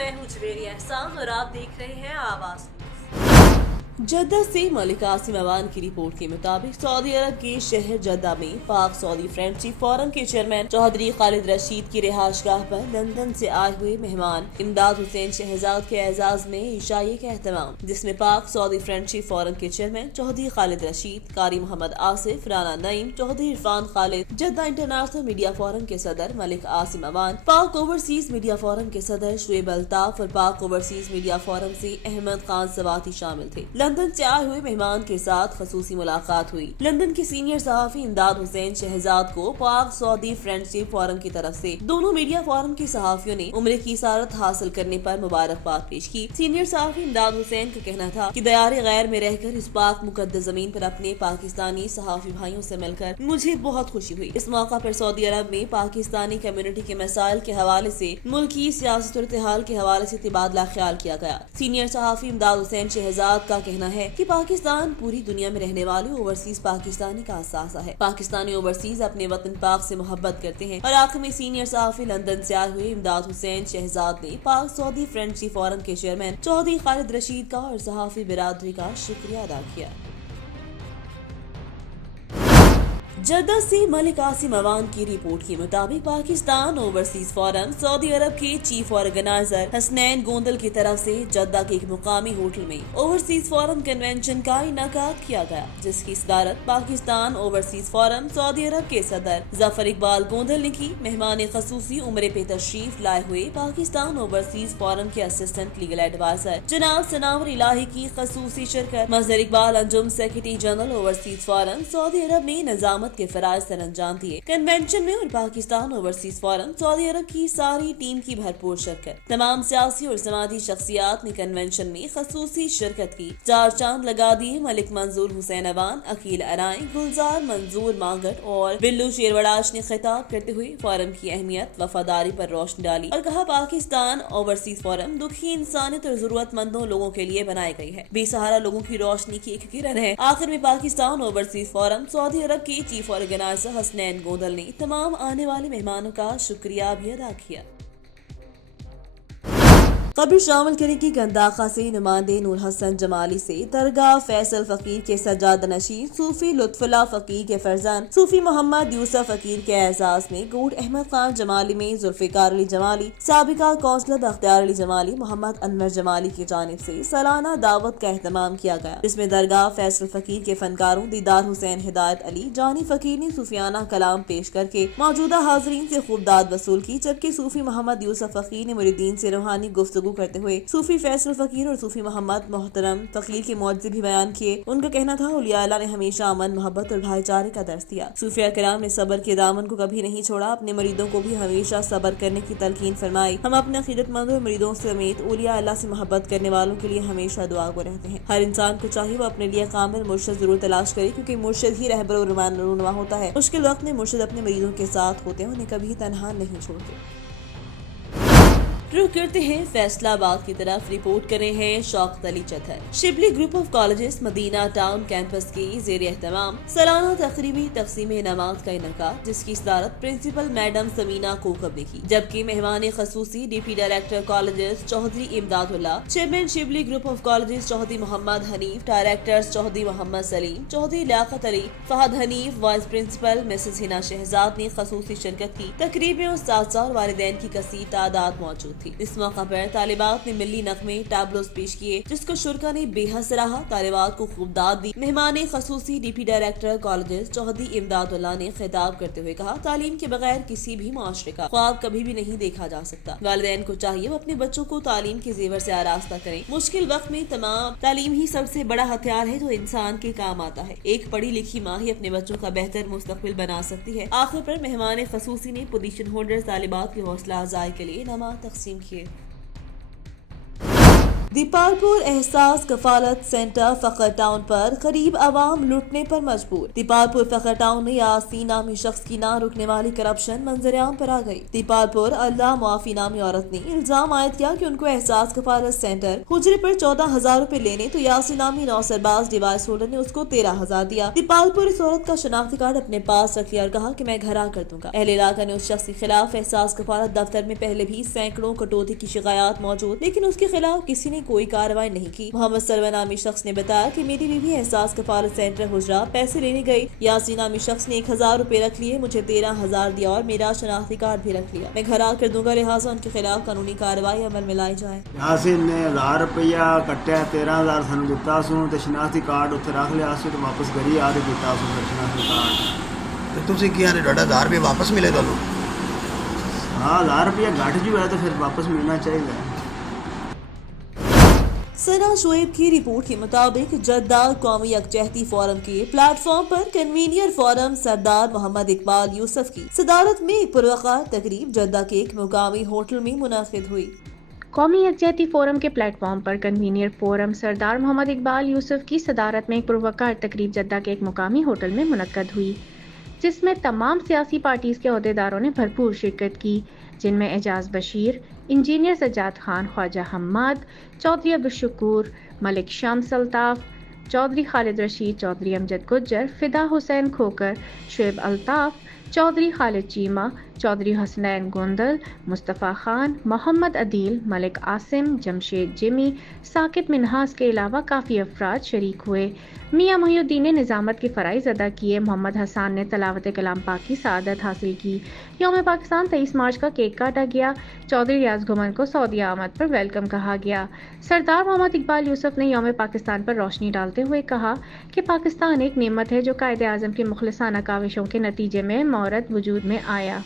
मैं हूँ जवेरी एहसान और आप देख रहे हैं आवाज। जद्दा से मलिक आसिम अवान की रिपोर्ट के मुताबिक सऊदी अरब के शहर जद्दा में पाक सऊदी फ्रेंडशिप फोरम के चेयरमैन चौधरी खालिद रशीद की रिहाइशगाह पर लंदन से आए हुए मेहमान इमदाद हुसैन शहजाद के एजाज में ईशाई का एहतमाम, जिसमें पाक सऊदी फ्रेंडशिप फोरम के chairman Chaudhry Khalid Rashid, Qari Mohammad Asif, Rana Naeem, Chaudhry Irfan Khalid, Jeddah international media forum के सदर मलिक आसिम अवान, पाक ओवरसीज मीडिया फोरम के सदर शुएब अल्ताफ और पाक ओवरसीज मीडिया फोरम से अहमद खान सवाती शामिल थे। लंदन से आए हुए मेहमान के साथ खसूसी मुलाकात हुई। लंदन के सीनियर सहाफी इमदाद हुसैन शहजाद को पाक सऊदी फ्रेंडशिप फोरम की तरफ से दोनों मीडिया फोरम के सहाफियों ने उम्र की सारत हासिल करने पर मुबारकबाद पेश की। सीनियर सहाफी इमदाद हुसैन का कहना था कि दयारे गैर में रहकर इस पाक मुकद्दस जमीन पर अपने पाकिस्तानी सहाफी भाइयों से मिलकर मुझे बहुत खुशी हुई। इस मौका पर सऊदी अरब में पाकिस्तानी कम्युनिटी के मसाइल के हवाले से मुल्क की सियासी सूरत-ए-हाल के हवाले से तबादला ख्याल किया गया। सीनियर सहाफी इमदाद हुसैन शहजाद का कहना है कि पाकिस्तान पूरी दुनिया में रहने वाले ओवरसीज पाकिस्तानी का असासा है। पाकिस्तानी ओवरसीज अपने वतन पाक से मोहब्बत करते हैं। और आखिर में सीनियर सहाफी लंदन से आए हुए इमदाद हुसैन शहजाद ने पाक सऊदी फ्रेंडशिप फोरम के चेयरमैन चौधरी खालिद रशीद का और सहाफी बिरादरी का शुक्रिया अदा किया। जद्दा से मलिक आसिम अवान की रिपोर्ट के मुताबिक पाकिस्तान ओवरसीज फोरम सऊदी अरब के चीफ ऑर्गेनाइजर हसनैन गोंदल की तरफ से जद्दा के एक मुकामी होटल में ओवरसीज फोरम कन्वेंशन का इनाकाद किया गया, जिसकी सदारत पाकिस्तान ओवरसीज फोरम सऊदी अरब के सदर जफर इकबाल गोंदल ने की। मेहमान खसूसी उम्रे पे तशरीफ लाए हुए पाकिस्तान ओवरसीज फोरम के असिस्टेंट लीगल एडवाइजर जनाब सनावर इलाही की खसूसी शिरकत। Mazhar Iqbal Anjum secretary general overseas forum Saudi Arabia ने निजामत के फराइज सर अंजाम दिए। कन्वेंशन में और पाकिस्तान ओवरसीज फोरम सऊदी अरब की सारी टीम की भरपूर शिरकत। तमाम सियासी और समाजी शख्सियात ने कन्वेंशन में खसूसी शिरकत की। चार चांद लगा दिए मलिक मंजूर हुसैन अवान, अकील अराई, गुलजार मंजूर मांगट और बिल्लू शेरवड़ाश ने खिताब करते हुए फोरम की अहमियत वफादारी पर रोशनी डाली और कहा पाकिस्तान ओवरसीज फोरम दुखी इंसानियत और जरूरतमंदों लोगों के लिए बनाई गई है, बेसहारा लोगों की रोशनी की एक किरण है। आखिर में पाकिस्तान ओवरसीज फोरम सऊदी अरब के चीफ ऑर्गेनाइजर हसनैन गोंदल ने तमाम आने वाले मेहमानों का शुक्रिया भी अदा किया। खबर शामिल करेगी गंदाखा से नुमाइंदे नूर हसन जमाली से दरगाह फैसल फकीर के सज्जाद नशीन सूफी लुत्फुल्लाह फकीर के फरजान सूफी मोहम्मद यूसुफ फकीर के एजाज में गोड अहमद खान जमाली में जुल्फिकार अली जमाली, साबिका कौंसलर बख्तियार अली जमाली, मोहम्मद अनवर जमाली की जानिब से सालाना दावत का एहतमाम किया गया, जिसमें दरगाह फैसल फकीर के फनकारों दीदार हुसैन, हिदायत अली, जानी फकीर ने सूफियाना कलाम पेश करके मौजूदा हाजरीन से खूब दाद वसूल की, जबकि सूफी मोहम्मद यूसुफ फकीर ने मुरीदीन से रूहानी गुफ्तगू करते हुए सूफी फैसल फकीर और सूफी मोहम्मद मोहतरम फकीर के मौजज़े भी बयान किए। उनका कहना था औलिया अल्लाह ने हमेशा अमन, मोहब्बत और भाईचारे का दर्स दिया। सूफिया किराम ने सब्र के दामन को कभी नहीं छोड़ा, अपने मरीदों को भी हमेशा सब्र करने की तलकीन फरमाई। हम अपने अकीदतमंदों और मरीदों समेत औलिया अल्लाह से मोहब्बत करने वालों के लिए हमेशा दुआ को रहते हैं। हर इंसान को चाहिए वो अपने लिए कामिल मुर्शिद जरूर तलाश करे, क्योंकि मुर्शिद ही रहबर और रहनुमा होता है। मुश्किल वक्त में मुर्शिद अपने मरीदों के साथ होते हैं, उन्हें कभी तनहा नहीं छोड़ते। रुक करते हैं फैसलाबाद की तरफ। रिपोर्ट कर रहे हैं Shaukat Ali Chaudhry. Shibli group of colleges Madina town campus की जेर एहतमाम सालाना तकरीबी तकसीम इनामात का इनका, जिसकी सदारत प्रिंसिपल मैडम समीना कोकब ने की, जबकि मेहमान खसूसी deputy director colleges Chaudhry Imdadullah, chairman Shibli group of colleges Chaudhry Mohammad Hanif, directors Chaudhry Mohammad Saleem, Chaudhry Liaquat Ali, Fahad Hanif, vice principal Mrs Hina Shahzad ने खसूसी शिरकत की। तकरीब में उस्ताद और वालिदैन की कसीर तादाद मौजूद थी। इस मौका पर तालिबात ने मिली नगमे टैबलोस पेश किए, जिसको शुरका ने बेहद सराहा। तालिबात को खूब दाद दी। मेहमान खसूसी deputy director colleges Chaudhry Imdadullah ने खिताब करते हुए कहा तालीम के बगैर किसी भी मुआशरे का ख्वाब कभी भी नहीं देखा जा सकता। वालिदैन को चाहिए वो अपने बच्चों को तालीम के जेवर से आरास्ता करें। मुश्किल वक्त में तमाम तालीम ही सबसे बड़ा हथियार है जो इंसान के काम आता है। एक पढ़ी लिखी माँ ही अपने बच्चों का बेहतर मुस्तकबिल बना सकती है। आखिर पर मेहमान खसूसी ने पोजीशन होल्डर तालिबात की हौसला अफजाई के लिए इनामात तकसीम किए। دیپالپور احساس کفالت سینٹر فخر ٹاؤن پر قریب عوام لوٹنے پر مجبور۔ دیپالپور فخر ٹاؤن میں یاسین نامی شخص کی نہ رکنے والی کرپشن منظر عام پر آ گئی۔ دیپالپور اللہ معافی نامی عورت نے الزام عائد کیا کہ ان کو احساس کفالت سینٹر حجرے پر 14,000 روپے لینے تو یاسین نامی نوسرباز ڈیوائس ہولڈر نے اس کو 13,000 دیا۔ دیپالپور اس عورت کا شناختی کارڈ اپنے پاس رکھ لیا اور کہا کہ میں گھر آ کر دوں گا۔ اہل علاقہ نے اس شخص کے خلاف احساس کفالت دفتر میں پہلے بھی سینکڑوں کٹوتی کی شکایات موجود، لیکن اس کے خلاف کسی نے کوئی کارروائی نہیں کی۔ محمد سرور نامی شخص نے بتایا کہ میری بیوی احساس کفالت سینٹر حجرہ پیسے لینے گئی، یاسین نامی شخص نے 1,000 روپے رکھ لیے، مجھے 13,000 دیا اور میرا شناختی کارڈ بھی رکھ لیا۔ میں گھر آ کر دوں گا، لہٰذا ان کے خلاف قانونی کارروائی عمل میں لائی جائے۔ یاسین نے 1,000 روپیہ کٹیا، 13,000 سانو دتا سوں تے شناختی کارڈ اتنے رکھ لیا سی، تو واپس گھر آ کے دتا سوں شناختی کارڈ۔ تو تسی کیا نے 1,000 روپے واپس ملے تانوں؟ ہاں 1,000 روپیہ گھٹ جو ہے تو پھر واپس ملنا چاہیے۔ ثنا شعیب کی رپورٹ کے مطابق جدہ قومی یکجہتی فورم کے پلیٹ فارم پر کنوینئر فورم سردار محمد اقبال یوسف کی صدارت میں ایک پروقار تقریب جدہ کے ایک مقامی ہوٹل میں منعقد ہوئی۔ قومی یکجہتی فورم کے پلیٹ فارم پر کنوینئر فورم سردار محمد اقبال یوسف کی صدارت میں ایک پروقار تقریب جدہ کے ایک مقامی ہوٹل میں منعقد ہوئی، جس میں تمام سیاسی پارٹیز کے عہدیداروں نے بھرپور شرکت کی، جن میں اعجاز بشیر، انجینئر سجاد خان، خواجہ حماد، چودھری عبدالشکور، ملک شمس الطاف، چودھری خالد رشید، چودھری امجد گجر، فدا حسین کھوکر، شعیب الطاف، چودھری خالد چیمہ، چودھری حسنین گوندل، مصطفیٰ خان، محمد عدیل، ملک عاصم، جمشید جمی، ثاقب منہاس کے علاوہ کافی افراد شریک ہوئے۔ میاں محی الدین نے نظامت کے فرائض ادا کیے، محمد حسان نے تلاوت کلام پاک کی سعادت حاصل کی۔ یوم پاکستان 23 مارچ کا کیک کاٹا گیا، چودھری ریاض گھمن کو سعودیہ آمد پر ویلکم کہا گیا۔ سردار محمد اقبال یوسف نے یوم پاکستان پر روشنی ڈالتے ہوئے کہا کہ پاکستان ایک نعمت ہے جو قائد اعظم کی مخلصانہ کاوشوں کے نتیجے میں مورد وجود میں آیا۔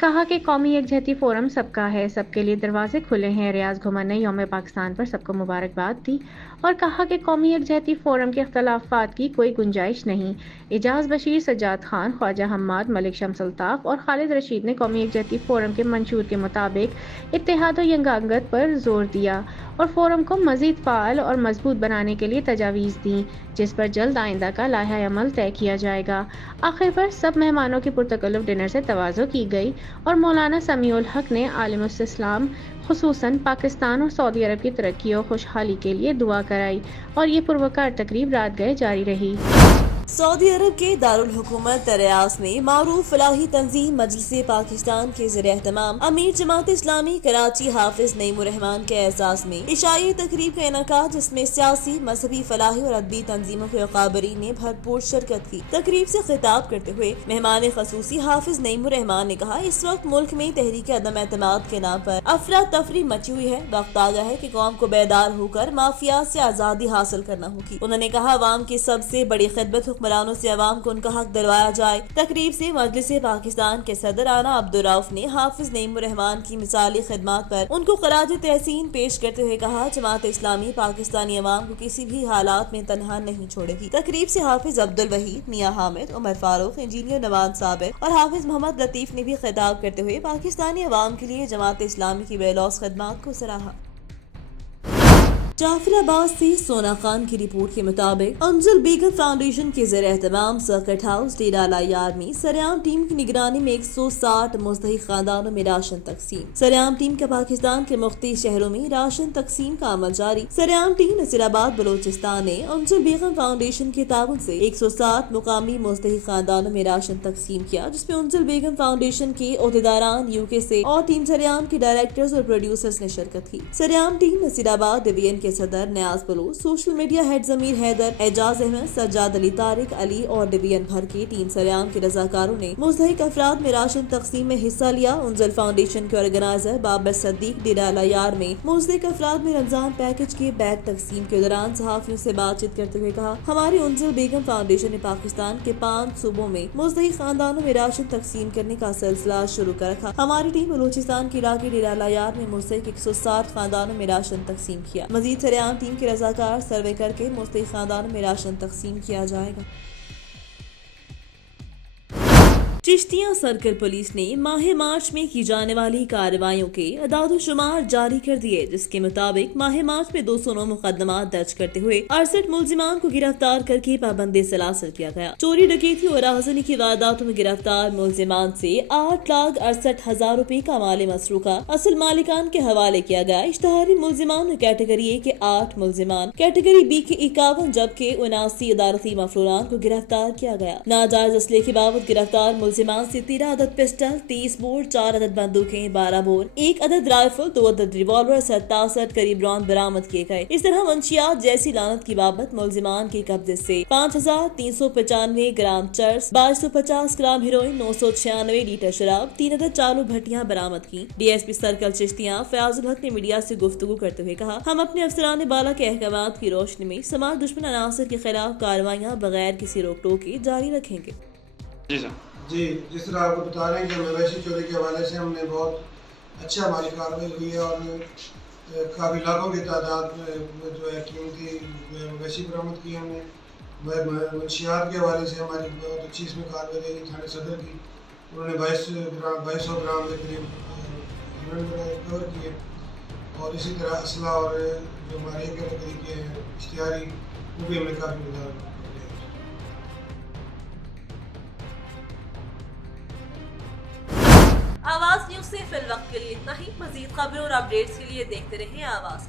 کہا کہ قومی یکجہتی فورم سب کا ہے، سب کے لیے دروازے کھلے ہیں۔ ریاض گھمن نے یوم پاکستان پر سب کو مبارکباد دی اور کہا کہ قومی یکجہتی فورم کے اختلافات کی کوئی گنجائش نہیں۔ اعجاز بشیر، سجاد خان، خواجہ حماد، ملک شمس الطاف اور خالد رشید نے قومی یکجہتی فورم کے منشور کے مطابق اتحاد و ینگانگت پر زور دیا اور فورم کو مزید فعال اور مضبوط بنانے کے لیے تجاویز دیں، جس پر جلد آئندہ کا لائحہ عمل طے کیا جائے گا۔ آخر پر سب مہمانوں کی پرتکلف ڈنر سے تواضع کی گئی اور مولانا سمیع الحق نے عالم الاسلام خصوصاً پاکستان اور سعودی عرب کی ترقی اور خوشحالی کے لیے دعا کرائی اور یہ پروقار تقریب رات گئے جاری رہی۔ سعودی عرب کے دارالحکومت ریاض میں معروف فلاحی تنظیم مجلس پاکستان کے زیر اہتمام امیر جماعت اسلامی کراچی حافظ نعیم الرحمان کے اعزاز میں عشائی تقریب کا انعقاد، جس میں سیاسی، مذہبی، فلاحی اور ادبی تنظیموں کے اکابرین نے بھرپور شرکت کی۔ تقریب سے خطاب کرتے ہوئے مہمان خصوصی حافظ نعیم الرحمان نے کہا، اس وقت ملک میں تحریک عدم اعتماد کے نام پر افراتفری مچی ہوئی ہے، وقت آ گیا ہے کہ قوم کو بیدار ہو کر مافیات سے آزادی حاصل کرنا ہوگی۔ انہوں نے کہا، عوام کی سب سے بڑی خدمت حکمرانوں سے عوام کو ان کا حق دلوایا جائے۔ تقریب سے مجلس پاکستان کے صدر رانا عبدالرؤف نے حافظ نعیم الرحمان کی مثالی خدمات پر ان کو خراج تحسین پیش کرتے ہوئے کہا، جماعت اسلامی پاکستانی عوام کو کسی بھی حالات میں تنہا نہیں چھوڑے گی۔ تقریب سے حافظ عبدالوحید، میاں حامد، عمر فاروق، انجینئر نواز صابر اور حافظ محمد لطیف نے بھی خطاب کرتے ہوئے پاکستانی عوام کے لیے جماعت اسلامی کی بے لوث خدمات کو سراہا۔ جعفر آباد سے سونا خان کی رپورٹ کے مطابق انجل بیگم فاؤنڈیشن کے زیر اہتمام سرکٹ ہاؤس ڈیرہ العیار میں سریام ٹیم کی نگرانی میں 160 مستحق خاندانوں میں راشن تقسیم۔ سریام ٹیم کا پاکستان کے مختلف شہروں میں راشن تقسیم کا عمل جاری۔ سریام ٹیم نصیر آباد بلوچستان نے انجل بیگم فاؤنڈیشن کے تعاون سے 160 مقامی مستحق خاندانوں میں راشن تقسیم کیا، جس میں انجل بیگم فاؤنڈیشن کے عہدیداران، UK سے اور ٹیم سریام کے ڈائریکٹرز اور پروڈیوسرز نے شرکت کی۔ سریام ٹیم نصیر آباد ڈویژن کے صدر نیاز بلوچ، سوشل میڈیا ہیڈ ضمیر حیدر، اعجاز احمد، سجاد علی، طارق علی اور ڈویژن بھر کے ٹیم سریام کے رضاکاروں نے مستحق افراد میں راشن تقسیم میں حصہ لیا۔ انزل فاؤنڈیشن کے آرگنائزر بابر صدیق ڈیرہ العیار میں مستحق افراد میں رمضان پیکج کے بیگ تقسیم کے دوران صحافیوں سے بات چیت کرتے ہوئے کہا، ہماری انزل بیگم فاؤنڈیشن نے پاکستان کے 5 صوبوں میں مستحق خاندانوں میں راشن تقسیم کرنے کا سلسلہ شروع کر رکھا۔ ہماری ٹیم بلوچستان کے علاقے ڈیرہ العیار میں مستحق 160 خاندانوں میں راشن تقسیم کیا۔ مزید سریام ٹیم کے رضاکار سروے کر کے مستحق خاندانوں میں راشن تقسیم کیا جائے گا۔ चिश्तिया सर्कल पुलिस ने माह मार्च में की जाने वाली कार्रवाइयों के अदाद-ओ-शुमार जारी कर दिए, जिसके मुताबिक माह मार्च में 209 मुकदमा दर्ज करते हुए 68 मुलजिमान को गिरफ्तार करके पाबंदी सलासर किया गया। चोरी, डकैती और आगजनी की वारदातों में गिरफ्तार मुलजिमान से 8,68,000 रुपए का माली मसरूका असल मालिकान के हवाले किया गया। इश्तहारी मुलजिमान कैटेगरी ए के 8 मुलजिमान, कैटेगरी बी के 51 जबकि 79 अदालती मफरूरान को गिरफ्तार किया गया। नाजायज असले के बाबत गिरफ्तार मुलजिमान से 13 अदद पिस्टल, 30 बोर, 4 अदद बंदूकें, 12 बोर, 1 अदद राइफल, 2 अदद रिवॉल्वर, 67 करीब राउंड बरामद किए गए। इस तरह मंशियात जैसी लानत की बाबत मुलजिमान के कब्जे से 5,395 ग्राम चर्स, 2250 ग्राम हीरोइन, 996 लीटर शराब, 3 अदद चालू भट्टियां बरामद की। डीएसपी सर्कल चिश्तिया फयाजुल हक ने मीडिया से गुफ्तगू करते हुए कहा, हम अपने अफसरान बाला के अहकामात की रोशनी में समाज दुश्मन अनासर के खिलाफ कार्रवाइयाँ बगैर किसी रोक टोक के जारी रखेंगे। जी, जिस तरह आपको बता रहे हैं कि मवेशी चोरी के हवाले से हमने बहुत अच्छा हमारी कार्रवाई हुई है और काफ़ी लाखों की तादाद में जो है कीमती मवेशी बरामद की हमने। मंशियात के हवाले से हमारी बहुत अच्छी इसमें कार्रवाई रही थाने सदर की। उन्होंने 2200 ग्राम के करीब हीरोइन रिकवर किए और इसी तरह असला और जो हमारे कैटेगरी के इश्तिहारी वो भी हमने काफ़ी मदद। आवाज न्यूज से फिल वक्त के लिए इतना ही। मजीद खबरों और अपडेट्स के लिए देखते रहें आवाज।